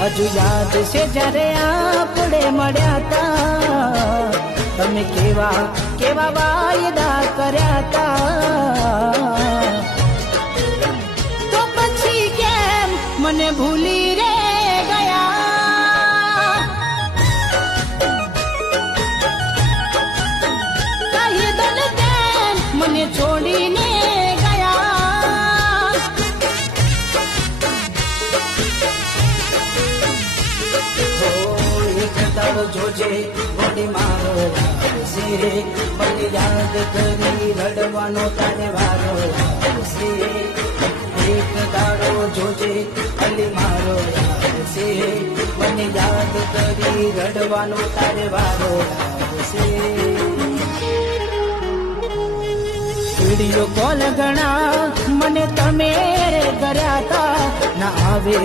હજુ યાદ છે જ્યારે આપણે મળ્યા તા, તમે કેવા કેવા વાયદા કર્યા તા, તો પછી કેમ મને ભૂલી રે ગયા, કહી દો ને કેમ મને છોડીને જોજે વળી મારો આવશે, મને યાદ કરી રડવાનો તારે વારો આવશે, એક દાડો જોજે વળી મારો આવશે, મને યાદ કરી રડવાનો તારે વારો આવશે. વિડીયો કોલ ઘણા મને તમે કર્યા તા, ના આવે